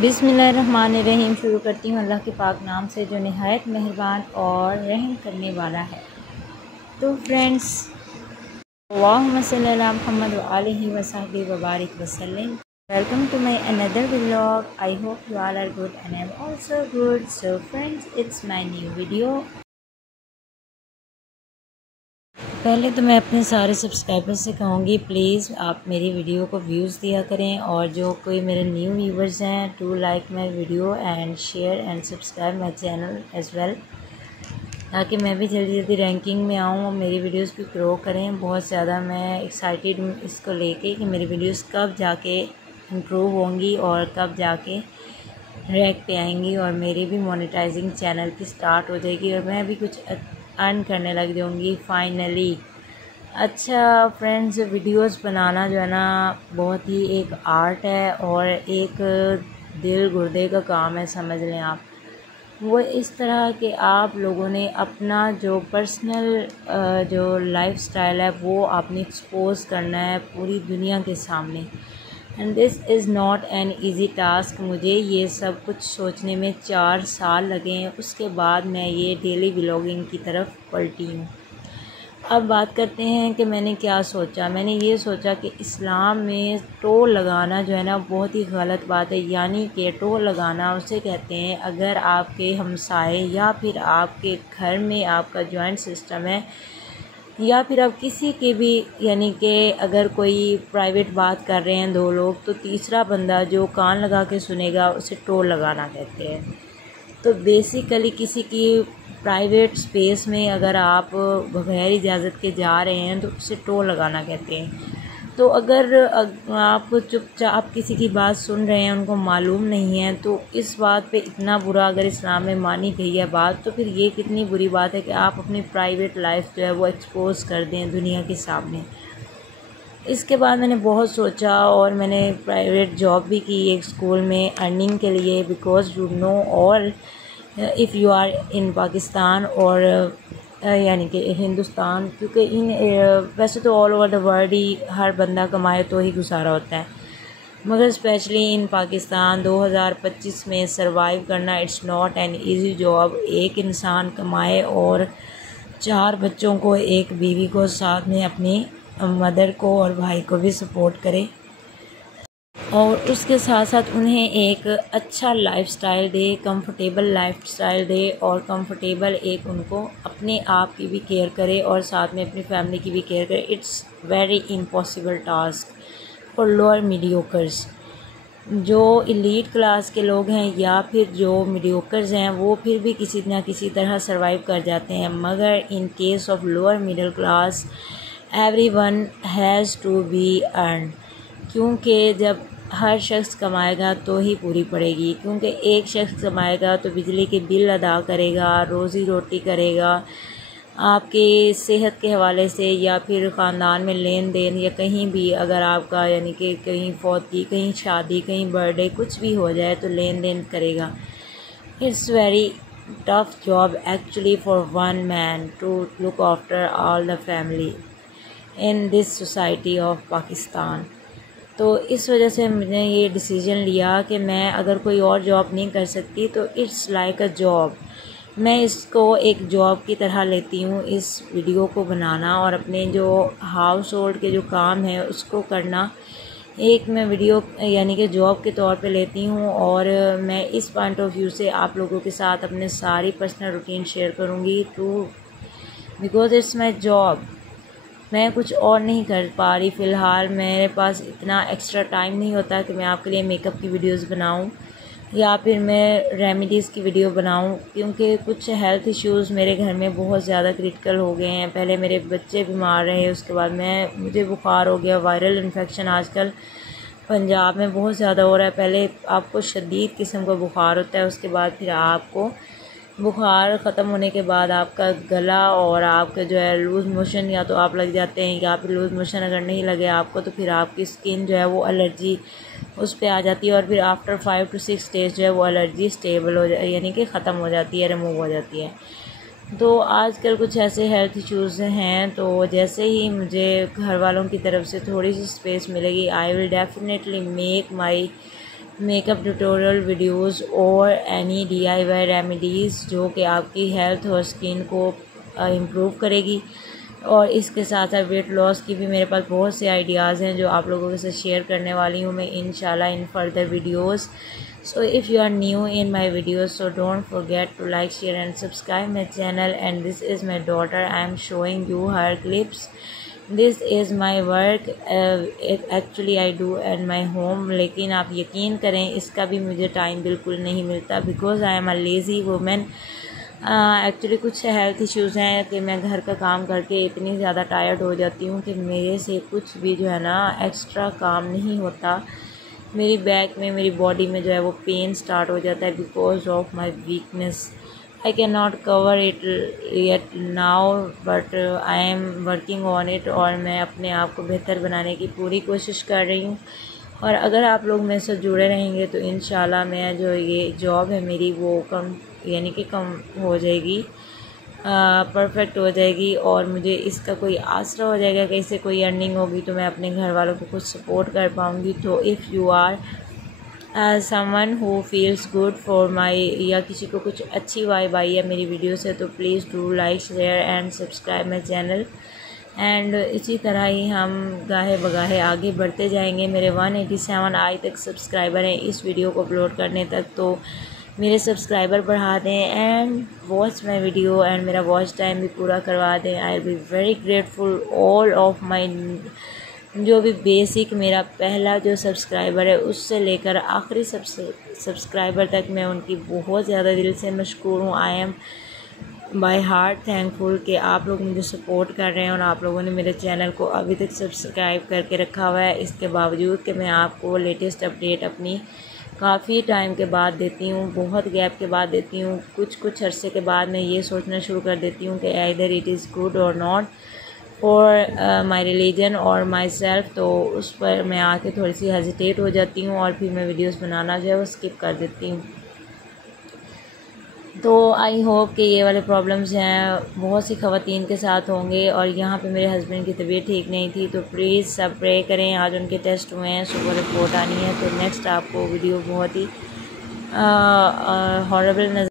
बिस्मिल्लाहिर्रहमानिर्रहीम। शुरू करती हूँ अल्लाह के पाक नाम से जो नहायत मेहरबान और रहम करने वाला है। तो फ्रेंड्स, अल्लाहुम्मा सल्ली अला मुहम्मद व आलिहि व सहबिहि व बारिक वसल्लम। Welcome to my another vlog. I hope you all are good and I am also good. So friends, it's my new video. पहले तो मैं अपने सारे सब्सक्राइबर्स से कहूँगी, प्लीज़ आप मेरी वीडियो को व्यूज़ दिया करें, और जो कोई मेरे न्यू व्यूवर्स हैं, to like my video and share and subscribe my channel as well, ताकि मैं भी जल्दी जल्दी रैंकिंग में आऊँ और मेरी वीडियोस भी ग्रो करें। बहुत ज़्यादा मैं एक्साइटेड हूँ इसको लेके कि मेरी वीडियोस कब जाके इम्प्रूव होंगी और कब जाके रैंक पे आएंगी और मेरी भी मोनेटाइजिंग चैनल की स्टार्ट हो जाएगी और मैं भी कुछ अर्न करने लग जाऊँगी फाइनली। अच्छा फ्रेंड्स, वीडियोस बनाना जो है ना बहुत ही एक आर्ट है और एक दिल गुर्दे का काम है, समझ लें आप। वो इस तरह कि आप लोगों ने अपना जो पर्सनल जो लाइफस्टाइल है वो आपने एक्सपोज करना है पूरी दुनिया के सामने, and this is not an easy task. मुझे ये सब कुछ सोचने में 4 साल लगे हैं, उसके बाद मैं ये डेली व्लॉगिंग की तरफ पलटी हूँ। अब बात करते हैं कि मैंने क्या सोचा। मैंने ये सोचा कि इस्लाम में टोल लगाना जो है ना बहुत ही गलत बात है। यानी कि टोल लगाना उसे कहते हैं अगर आपके हमसाए या फिर आपके घर में आपका जॉइंट सिस्टम है, या फिर आप किसी के भी, यानी कि अगर कोई प्राइवेट बात कर रहे हैं दो लोग, तो तीसरा बंदा जो कान लगा के सुनेगा उसे टोल लगाना कहते हैं। तो बेसिकली किसी की प्राइवेट स्पेस में अगर आप बगैर इजाज़त के जा रहे हैं तो उसे टोल लगाना कहते हैं। तो अगर आप चुपचाप किसी की बात सुन रहे हैं, उनको मालूम नहीं है, तो इस बात पे इतना बुरा अगर इस्लाम में मानी गई है बात, तो फिर ये कितनी बुरी बात है कि आप अपनी प्राइवेट लाइफ जो है वो एक्सपोज कर दें दुनिया के सामने। इसके बाद मैंने बहुत सोचा और मैंने प्राइवेट जॉब भी की एक स्कूल में अर्निंग के लिए, because you know all if you are in Pakistan और यानी कि हिंदुस्तान, क्योंकि वैसे तो ऑल ओवर द वर्ल्ड ही हर बंदा कमाए तो ही गुजारा होता है, मगर स्पेशली इन पाकिस्तान 2025 में सरवाइव करना it's not an easy job. एक इंसान कमाए और 4 बच्चों को, एक बीवी को, साथ में अपनी मदर को और भाई को भी सपोर्ट करे, और उसके साथ साथ उन्हें एक अच्छा लाइफस्टाइल दे, कंफर्टेबल लाइफस्टाइल दे, और कंफर्टेबल एक उनको अपने आप की भी केयर करे और साथ में अपनी फैमिली की भी केयर करे। It's very impossible task for lower Mediocres. जो एलीट क्लास के लोग हैं या फिर जो मीडियोकर्स हैं वो फिर भी किसी न किसी तरह सर्वाइव कर जाते हैं, मगर in case of lower middle class everyone has to be earn, क्योंकि जब हर शख्स कमाएगा तो ही पूरी पड़ेगी। क्योंकि एक शख्स कमाएगा तो बिजली के बिल अदा करेगा, रोज़ी रोटी करेगा, आपके सेहत के हवाले से या फिर ख़ानदान में लेन देन या कहीं भी अगर आपका यानी कि कहीं फौती, कहीं शादी, कहीं बर्थडे कुछ भी हो जाए तो लेन देन करेगा। It's very tough job actually for one man to look after all the family in this society of Pakistan. तो इस वजह से मैंने ये डिसीजन लिया कि मैं अगर कोई और जॉब नहीं कर सकती तो इट्स लाइक अ जॉब, मैं इसको एक जॉब की तरह लेती हूँ, इस वीडियो को बनाना और अपने जो हाउस होल्ड के जो काम है उसको करना एक मैं वीडियो यानी कि जॉब के तौर पे लेती हूँ। और मैं इस पॉइंट ऑफ व्यू से आप लोगों के साथ अपने सारी पर्सनल रूटीन शेयर करूँगी too, because it's my job. मैं कुछ और नहीं कर पा रही फ़िलहाल, मेरे पास इतना एक्स्ट्रा टाइम नहीं होता कि मैं आपके लिए मेकअप की वीडियोस बनाऊं या फिर मैं रेमेडीज़ की वीडियो बनाऊं, क्योंकि कुछ हेल्थ इश्यूज़ मेरे घर में बहुत ज़्यादा क्रिटिकल हो गए हैं। पहले मेरे बच्चे बीमार रहे, उसके बाद मुझे बुखार हो गया। वायरल इन्फेक्शन आजकल पंजाब में बहुत ज़्यादा हो रहा है। पहले आपको शदीद किस्म का बुखार होता है, उसके बाद फिर आपको बुखार ख़त्म होने के बाद आपका गला और आपका जो है लूज़ मोशन या तो आप लग जाते हैं, या फिर लूज़ मोशन अगर नहीं लगे आपको तो फिर आपकी स्किन जो है वो एलर्जी उस पर आ जाती है, और फिर आफ्टर 5 to 6 डेज़ जो है वो एलर्जी स्टेबल हो जाए यानी कि ख़त्म हो जाती है, रिमूव हो जाती है। तो आजकल कुछ ऐसे हेल्थ इश्यूज़ हैं, तो जैसे ही मुझे घर वालों की तरफ से थोड़ी सी स्पेस मिलेगी I will definitely make my makeup tutorial videos और एनी DIY रेमेडीज़ जो कि आपकी हेल्थ और स्किन को इम्प्रूव करेगी। और इसके साथ साथ वेट लॉस की भी मेरे पास बहुत से आइडियाज़ हैं जो आप लोगों के साथ शेयर करने वाली हूँ मैं इंशाल्लाह in further videos. So if you are new in my videos, so don't forget to like, share and subscribe my channel. And this is my daughter. I am showing you her clips. This is my work. Actually I do at my home. लेकिन आप यकीन करें इसका भी मुझे time बिल्कुल नहीं मिलता because I am a lazy woman. Actually कुछ हेल्थ इश्यूज़ हैं कि मैं घर का काम करके इतनी ज़्यादा टायर्ड हो जाती हूँ कि मेरे से कुछ भी जो है ना एक्स्ट्रा काम नहीं होता। मेरी बैक में मेरी बॉडी में जो है वो पेन स्टार्ट हो जाता है because of my weakness. I can not cover it yet now but I am working on it और मैं अपने आप को बेहतर बनाने की पूरी कोशिश कर रही हूँ। और अगर आप लोग मेरे से जुड़े रहेंगे तो इंशाल्लाह मैं जो ये जॉब है मेरी वो कम हो जाएगी, परफेक्ट हो जाएगी और मुझे इसका कोई आसरा हो जाएगा कि इससे कोई अर्निंग होगी तो मैं अपने घर वालों को कुछ सपोर्ट कर पाऊँगी। तो if you are someone who feels good for my या किसी को कुछ अच्छी वाइब आई है मेरी वीडियो से तो please do like share and subscribe my channel. And इसी तरह ही हम गाहे बगाहे आगे बढ़ते जाएंगे। मेरे 187 आई तक सब्सक्राइबर हैं इस वीडियो को अपलोड करने तक, तो मेरे सब्सक्राइबर बढ़ा दें and watch my video and मेरा वॉच टाइम भी पूरा करवा दें। I will be very grateful all of my जो भी बेसिक मेरा पहला जो सब्सक्राइबर है उससे लेकर आखिरी सब्सक्राइबर तक मैं उनकी बहुत ज़्यादा दिल से मशकूर हूँ। I am by heart thankful कि आप लोग मुझे सपोर्ट कर रहे हैं और आप लोगों ने मेरे चैनल को अभी तक सब्सक्राइब करके रखा हुआ है। इसके बावजूद कि मैं आपको लेटेस्ट अपडेट अपनी काफ़ी टाइम के बाद देती हूँ, बहुत गैप के बाद देती हूँ, कुछ अरसे के बाद मैं ये सोचना शुरू कर देती हूँ कि आइदर इट इज़ गुड और नॉट फॉर माई रिलीजन और माई सेल्फ, तो उस पर मैं आके थोड़ी सी हेजिटेट हो जाती हूँ और फिर मैं वीडियोस बनाना जो है वो स्किप कर देती हूँ। तो आई होप कि ये वाले प्रॉब्लम्स हैं बहुत सी ख़वातीन के साथ होंगे। और यहाँ पे मेरे हस्बैंड की तबीयत ठीक नहीं थी तो प्लीज़ सब प्रे करें। आज उनके टेस्ट हुए हैं, सुबह रिपोर्ट आनी है, तो नेक्स्ट आपको वीडियो बहुत ही हॉरेबल नज़र